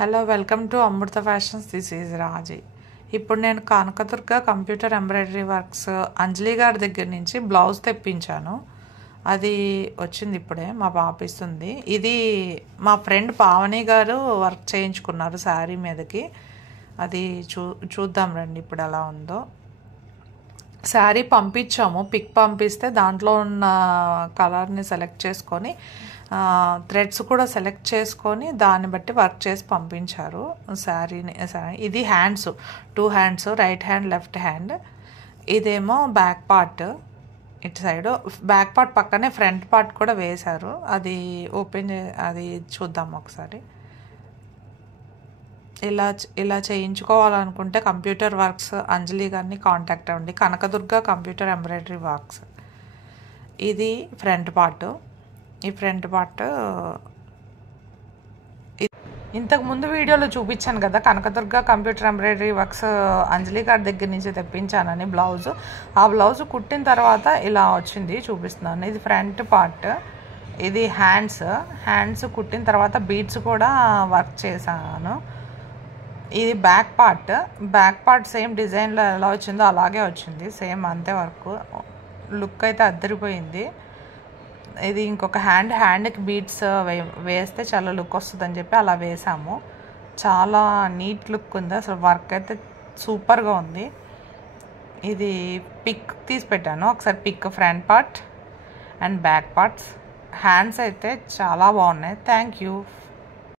Hello welcome to Amrita fashions. This is Raji. ఇప్పుడు నేను Kanakadurga computer embroidery works Anjali గారి దగ్గర నుంచి బ్లౌజ్ తెప్పించాను. అది వచ్చింది ఇప్పుడే, మా పాప ఇస్తుంది. ఇది మా ఫ్రెండ్ పావని గారు వర్క్ చేయించుకున్నారు శారీ మీదకి. అది చూద్దాం రండి ఇప్పుడు ఎలా ఉందో. శారీ పంపించాము, పిక్ పంపిస్తే దాంట్లో ఉన్న కలర్ని సెలెక్ట్ చేసుకొని థ్రెడ్స్ కూడా సెలెక్ట్ చేసుకొని దాన్ని బట్టి వర్క్ చేసి పంపించారు శారీని. ఇది hands, 2 hands, right hand left hand. ఇదేమో బ్యాక్ పార్ట్, ఇటు సైడ్ బ్యాక్ పార్ట్ పక్కనే ఫ్రంట్ పార్ట్ కూడా వేశారు. అది అది చూద్దాం ఒకసారి. ఇలా చేయించుకోవాలనుకుంటే కంప్యూటర్ వర్క్స్ అంజలి గారిని కాంటాక్ట్ అవ్వండి. Kanakadurga computer embroidery works. ఇది ఫ్రంట్ పార్ట్. ఈ ఫ్రంట్ పార్ట్ ఇంతకు ముందు వీడియోలో చూపించాను కదా, Kanakadurga computer embroidery works Anjali గారి దగ్గర నుంచి తెప్పించానని బ్లౌజ్. ఆ బ్లౌజ్ కుట్టిన తర్వాత ఇలా వచ్చింది, చూపిస్తున్నాను. ఇది ఫ్రంట్ పార్ట్, ఇది హ్యాండ్స్ కుట్టిన తర్వాత బీడ్స్ కూడా వర్క్ చేశాను. ఇది బ్యాక్ పార్ట్ సేమ్ డిజైన్లో ఎలా వచ్చిందో అలాగే వచ్చింది, సేమ్ అంతే వర్క్. లుక్ అయితే అద్దరిపోయింది. ఇది ఇంకొక హ్యాండ్కి బీడ్స్ వేస్తే చాలా లుక్ వస్తుందని చెప్పి అలా వేసాము. చాలా నీట్ లుక్ ఉంది, అసలు వర్క్ అయితే సూపర్గా ఉంది. ఇది పిక్ తీసి పెట్టాను ఒకసారి, pic front part and back parts. Hands అయితే చాలా బాగున్నాయి. Thank you.